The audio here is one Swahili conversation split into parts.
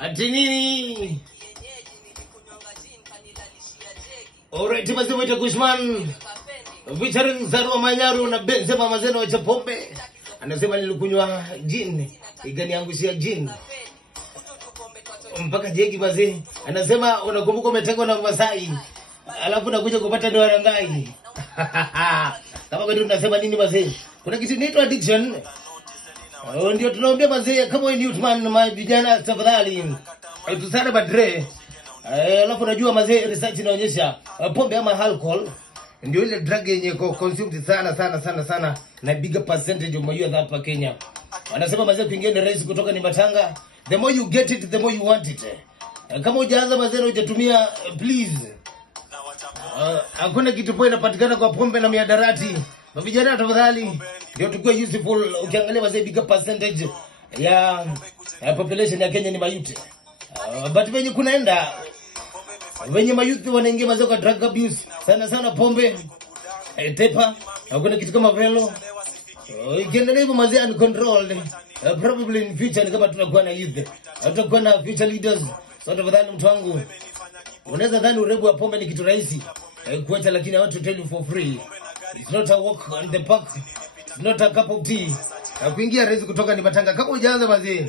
Ati nini? Alright, mazima cha Kushman featuring Zarwa Manyaru na Benzema Mazeno wa Pombe. Anasema nilikunywa gin, ikaniangushia gin. Mpaka jegi mazee. Anasema unakumbuka umetengwa na Masai, alafu nakuja kupata ndo Rangai. Kama bado tunasema nini mazee? Kuna kitu inaitwa addiction. Ndio tunaombea mazee, kama wewe ni youthman na vijana tafadhali. Tusana badre. Alafu najua mazee, research inaonyesha pombe ama alcohol ndio ile drug yenye consumed sana na bigger percentage of youth hapa Kenya. Wanasema mazee, kuingia ni rahisi kutoka ni matanga. The more you get it, the more you want it. Kama hujaanza mazee hujatumia, please. Hakuna kitu poa inapatikana kwa pombe na miadarati. Vijana tafadhali ndio tukue useful. Ukiangalia mazee, bigger percentage ya population ya Kenya ni mayute. But venye kunaenda venye mayuthi wanaingia mazee kwa drug abuse sana pombe, tepa, hakuna kitu kama velo. Ikiendelea hivyo mazee uncontrolled, probably in future ni kama tunakuwa na youth, tutakuwa na future leaders. So tafadhali mtu wangu, unaweza dhani urebu wa pombe ni kitu rahisi kuacha, lakini I want to tell you for free, it's not a walk in the park, it's not a cup of tea. Kuingia rahisi kutoka ni matanga. Kama hujaanza mazee,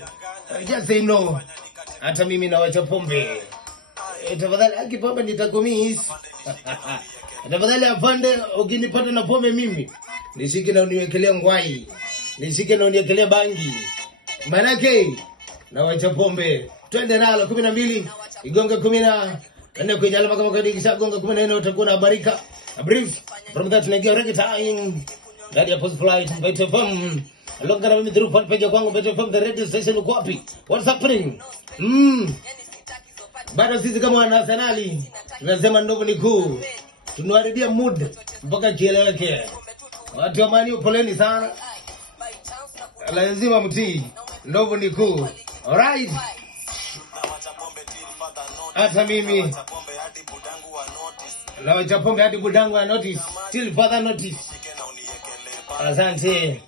just say no. Hata mimi nawacha pombe. Tafadhali akipombe nitakumiss. Tafadhali afande, ukinipata na pombe mimi nishike na uniwekelea ngwai, nishike na uniwekelea bangi, manake nawacha pombe. Twende nalo 12 igonga 10 kwenye alama kama kadi, kisha gonga 14 utakuwa na barika. A brief from that nigga reggae time ndani ya Post Flight Bite FM. Longa na mimi through fan page kwangu Bite FM, the radio station uko wapi? What's happening? Bado sisi kama wana Arsenal tunasema ndovu ni kuu. Tunaharibia mood mpaka kieleweke. Watu wa Man U poleni sana. Lazima mtii. Ndovu ni kuu. Alright. Hata mimi nawacha pombe hadi budangu wa notice. Till further notice. Asante.